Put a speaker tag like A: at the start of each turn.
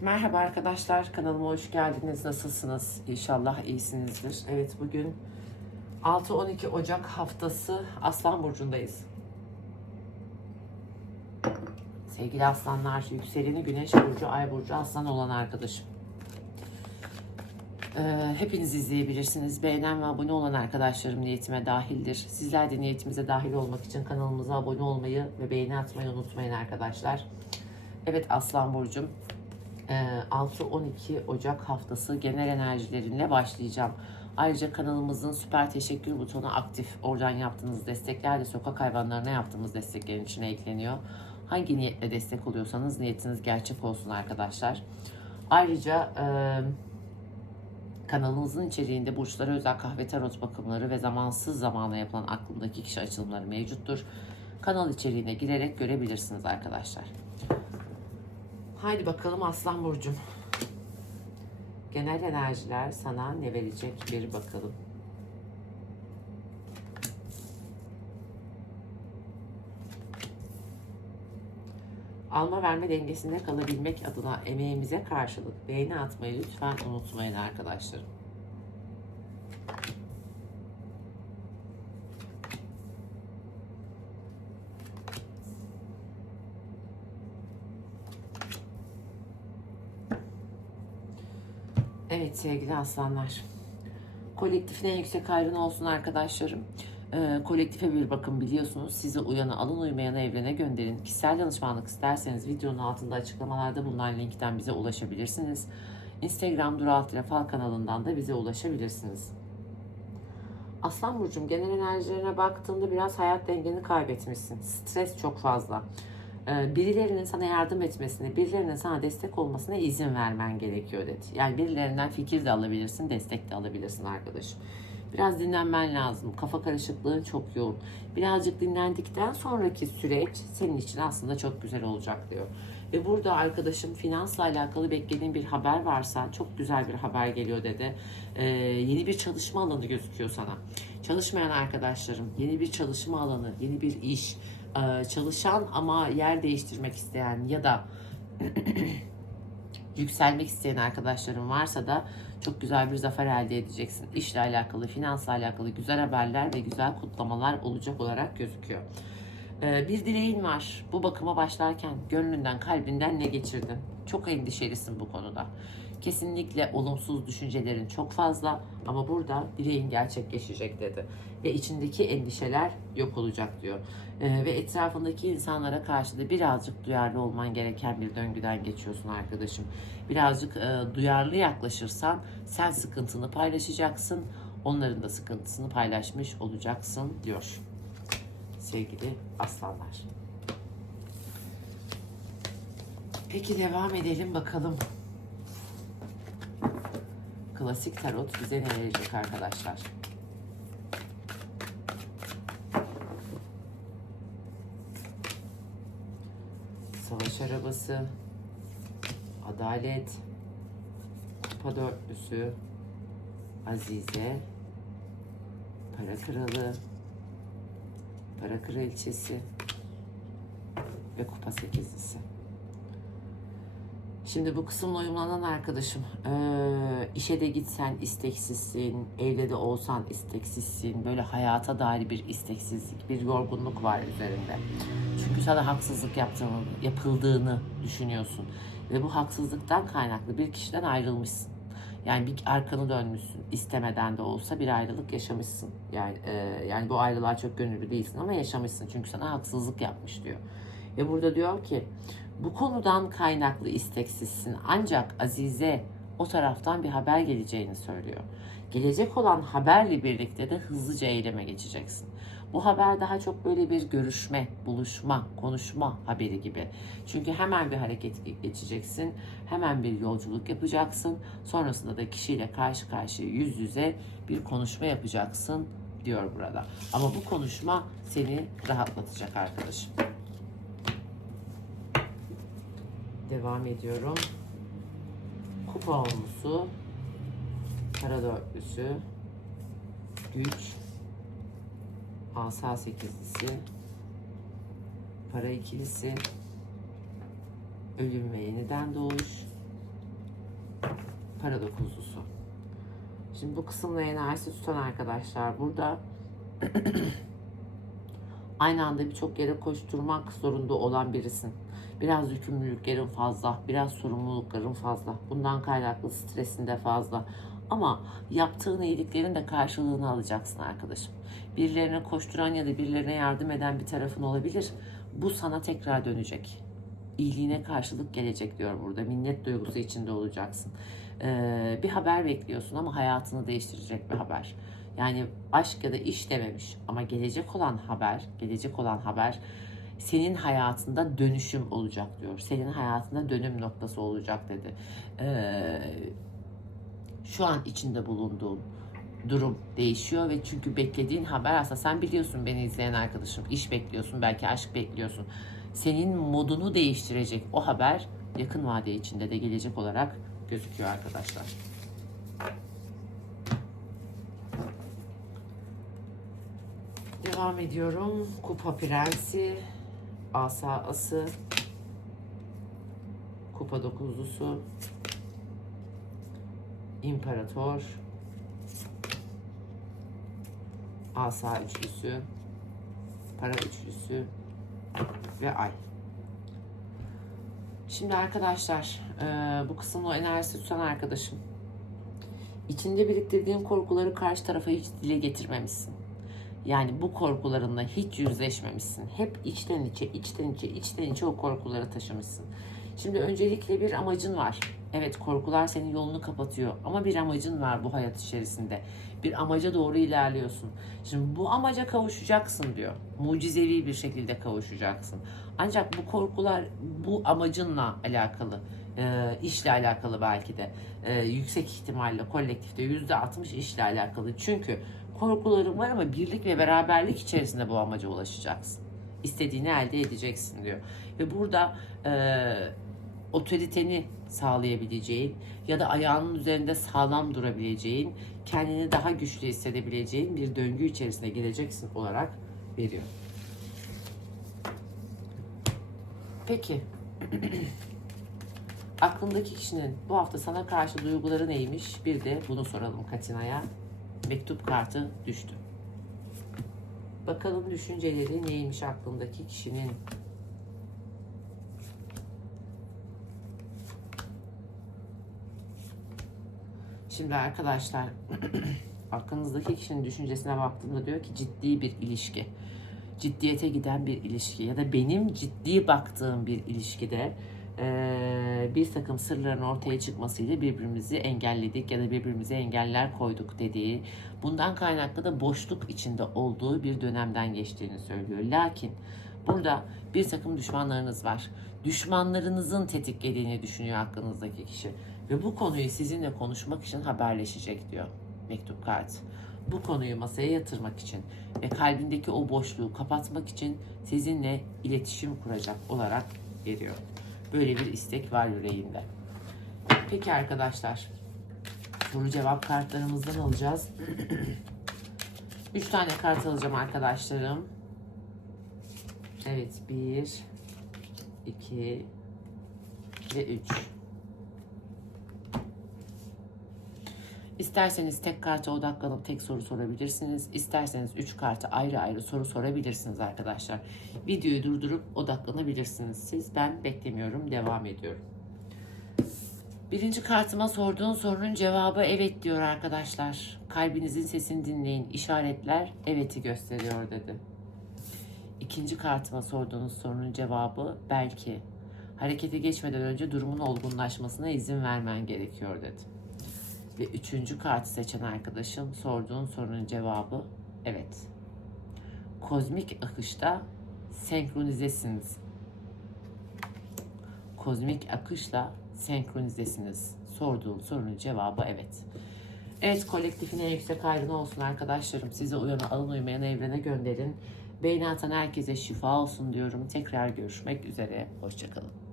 A: Merhaba arkadaşlar, kanalıma hoş geldiniz. Nasılsınız? İnşallah iyisinizdir. Evet, bugün 6-12 Ocak haftası Aslan Burcu'ndayız. Sevgili aslanlar, yükseleni Güneş Burcu, Ay Burcu, Aslan olan arkadaşım. Ee, hepiniz izleyebilirsiniz. Beğenen ve abone olan arkadaşlarım niyetime dahildir. Sizler de niyetimize dahil olmak için kanalımıza abone olmayı ve beğeni atmayı unutmayın arkadaşlar. Evet Aslan Burcu'm. Ee, 6-12 Ocak haftası genel enerjilerinle başlayacağım. Ayrıca kanalımızın süper teşekkür butonu aktif. Oradan yaptığınız destekler de sokak hayvanlarına yaptığımız desteklerin içine ekleniyor. Hangi niyetle destek oluyorsanız niyetiniz gerçek olsun arkadaşlar. Ayrıca e, kanalımızın içeriğinde burçlara özel kahve tarot bakımları ve zamansız zamana yapılan aklımdaki kişi açılımları mevcuttur. Kanal içeriğine girerek görebilirsiniz arkadaşlar. Haydi bakalım Aslan Burcum. Genel enerjiler sana ne verecek bir bakalım. Alma verme dengesinde kalabilmek adına emeğimize karşılık beğeni atmayı lütfen unutmayın arkadaşlarım. Evet sevgili aslanlar. Kolektifin en yüksek hayrına olsun arkadaşlarım. Ee, kolektife bir bakın biliyorsunuz. Sizi uyanı alın uymayanı evrene gönderin. Kişisel danışmanlık isterseniz videonun altında açıklamalarda bulunan linkten bize ulaşabilirsiniz. Instagram Dural Fal kanalından da bize ulaşabilirsiniz. Aslan Burcu'm genel enerjilerine baktığımda biraz hayat dengeni kaybetmişsin. Stres çok fazla. Ee, birilerinin sana yardım etmesine, birilerinin sana destek olmasına izin vermen gerekiyor dedi. Yani birilerinden fikir de alabilirsin, destek de alabilirsin arkadaşım. Biraz dinlenmen lazım. Kafa karışıklığın çok yoğun. Birazcık dinlendikten sonraki süreç senin için aslında çok güzel olacak diyor. Ve burada arkadaşım finansla alakalı beklediğin bir haber varsa çok güzel bir haber geliyor dedi. Ee, yeni bir çalışma alanı gözüküyor sana. Çalışmayan arkadaşlarım, yeni bir çalışma alanı, yeni bir iş, e, çalışan ama yer değiştirmek isteyen ya da yükselmek isteyen arkadaşlarım varsa da çok güzel bir zafer elde edeceksin. İşle alakalı, finansla alakalı güzel haberler ve güzel kutlamalar olacak olarak gözüküyor. Ee, bir dileğin var. Bu bakıma başlarken gönlünden, kalbinden ne geçirdin? Çok endişelisin bu konuda. Kesinlikle olumsuz düşüncelerin çok fazla ama burada dileğin gerçekleşecek dedi. Ve içindeki endişeler yok olacak diyor. Ee, ve etrafındaki insanlara karşı da birazcık duyarlı olman gereken bir döngüden geçiyorsun arkadaşım. Birazcık e, duyarlı yaklaşırsan sen sıkıntını paylaşacaksın. Onların da sıkıntısını paylaşmış olacaksın diyor sevgili aslanlar. Peki devam edelim bakalım. Klasik tarot bize ne verecek arkadaşlar? Savaş arabası, adalet, kupa dörtlüsü, azize, para kralı, para kraliçesi ve kupa sekizlisi. Şimdi bu kısımla uyumlanan arkadaşım işe de gitsen isteksizsin, evde de olsan isteksizsin, böyle hayata dair bir isteksizlik, bir yorgunluk var üzerinde. Çünkü sana haksızlık yaptığını, yapıldığını düşünüyorsun ve bu haksızlıktan kaynaklı bir kişiden ayrılmışsın. Yani bir arkanı dönmüşsün. istemeden de olsa bir ayrılık yaşamışsın. Yani e, yani bu ayrılığa çok gönüllü değilsin ama yaşamışsın. Çünkü sana haksızlık yapmış diyor. Ve burada diyor ki bu konudan kaynaklı isteksizsin. Ancak Azize o taraftan bir haber geleceğini söylüyor. Gelecek olan haberle birlikte de hızlıca eyleme geçeceksin. Bu haber daha çok böyle bir görüşme, buluşma, konuşma haberi gibi. Çünkü hemen bir hareket geçeceksin, hemen bir yolculuk yapacaksın. Sonrasında da kişiyle karşı karşıya yüz yüze bir konuşma yapacaksın diyor burada. Ama bu konuşma seni rahatlatacak arkadaşım. Devam ediyorum. Kupa olmusu, para dörtlüsü, güç, asa sekizlisi, para ikilisi, ölüm ve yeniden doğuş, para dokuzlusu. Şimdi bu kısımla enerjisi tutan arkadaşlar burada aynı anda birçok yere koşturmak zorunda olan birisin. Biraz yükümlülüklerin fazla, biraz sorumlulukların fazla. Bundan kaynaklı stresin de fazla. Ama yaptığın iyiliklerin de karşılığını alacaksın arkadaşım. Birilerine koşturan ya da birilerine yardım eden bir tarafın olabilir. Bu sana tekrar dönecek. İyiliğine karşılık gelecek diyor burada. Minnet duygusu içinde olacaksın. Ee, bir haber bekliyorsun ama hayatını değiştirecek bir haber. Yani aşk ya da iş dememiş ama gelecek olan haber, gelecek olan haber senin hayatında dönüşüm olacak diyor. Senin hayatında dönüm noktası olacak dedi. Ee, şu an içinde bulunduğun durum değişiyor ve çünkü beklediğin haber aslında sen biliyorsun beni izleyen arkadaşım iş bekliyorsun belki aşk bekliyorsun. Senin modunu değiştirecek o haber yakın vade içinde de gelecek olarak gözüküyor arkadaşlar. Devam ediyorum. Kupa Prensi, Asa Ası, Kupa Dokuzlusu, İmparator, Asa Üçlüsü, Para Üçlüsü ve Ay. Şimdi arkadaşlar eee, bu kısımda enerjisi tutan arkadaşım. İçinde biriktirdiğin korkuları karşı tarafa hiç dile getirmemişsin. Yani bu korkularınla hiç yüzleşmemişsin. Hep içten içe, içten içe, içten içe o korkuları taşımışsın. Şimdi öncelikle bir amacın var. Evet korkular senin yolunu kapatıyor ama bir amacın var bu hayat içerisinde. Bir amaca doğru ilerliyorsun. Şimdi bu amaca kavuşacaksın diyor. Mucizevi bir şekilde kavuşacaksın. Ancak bu korkular bu amacınla alakalı, e, işle alakalı belki de e, yüksek ihtimalle kolektifte yüzde altmış işle alakalı. Çünkü korkuların var ama birlik ve beraberlik içerisinde bu amaca ulaşacaksın. İstediğini elde edeceksin diyor. Ve burada e, otoriteni sağlayabileceğin ya da ayağının üzerinde sağlam durabileceğin, kendini daha güçlü hissedebileceğin bir döngü içerisine gireceksin olarak veriyor. Peki. Aklındaki kişinin bu hafta sana karşı duyguları neymiş? Bir de bunu soralım Katina'ya. Mektup kartı düştü. Bakalım düşünceleri neymiş aklındaki kişinin? Şimdi arkadaşlar aklınızdaki kişinin düşüncesine baktığımda diyor ki ciddi bir ilişki. Ciddiyete giden bir ilişki ya da benim ciddi baktığım bir ilişkide eee, bir takım sırların ortaya çıkmasıyla birbirimizi engelledik ya da birbirimize engeller koyduk dediği bundan kaynaklı da boşluk içinde olduğu bir dönemden geçtiğini söylüyor. Lakin burada bir takım düşmanlarınız var. Düşmanlarınızın tetiklediğini düşünüyor aklınızdaki kişi. Ve bu konuyu sizinle konuşmak için haberleşecek diyor mektup kartı. Bu konuyu masaya yatırmak için ve kalbindeki o boşluğu kapatmak için sizinle iletişim kuracak olarak geliyor. Böyle bir istek var yüreğimde. Peki arkadaşlar, soru cevap kartlarımızdan alacağız. Üç tane kart alacağım arkadaşlarım. Evet, bir, iki ve üç. İsterseniz tek karta odaklanıp tek soru sorabilirsiniz. İsterseniz üç karta ayrı ayrı soru sorabilirsiniz arkadaşlar. Videoyu durdurup odaklanabilirsiniz siz. Ben beklemiyorum, devam ediyorum. Birinci kartıma sorduğun sorunun cevabı evet diyor arkadaşlar. Kalbinizin sesini dinleyin. İşaretler evet'i gösteriyor dedi. İkinci kartıma sorduğunuz sorunun cevabı belki. Harekete geçmeden önce durumun olgunlaşmasına izin vermen gerekiyor dedi. Ve üçüncü kartı seçen arkadaşım sorduğun sorunun cevabı evet. Kozmik akışta senkronizesiniz. Kozmik akışla senkronizesiniz. Sorduğun sorunun cevabı evet. Evet kolektifin en yüksek ayrını olsun arkadaşlarım. Size uyanı alın uymayan evrene gönderin. Beyni atan herkese şifa olsun diyorum. Tekrar görüşmek üzere. Hoşçakalın.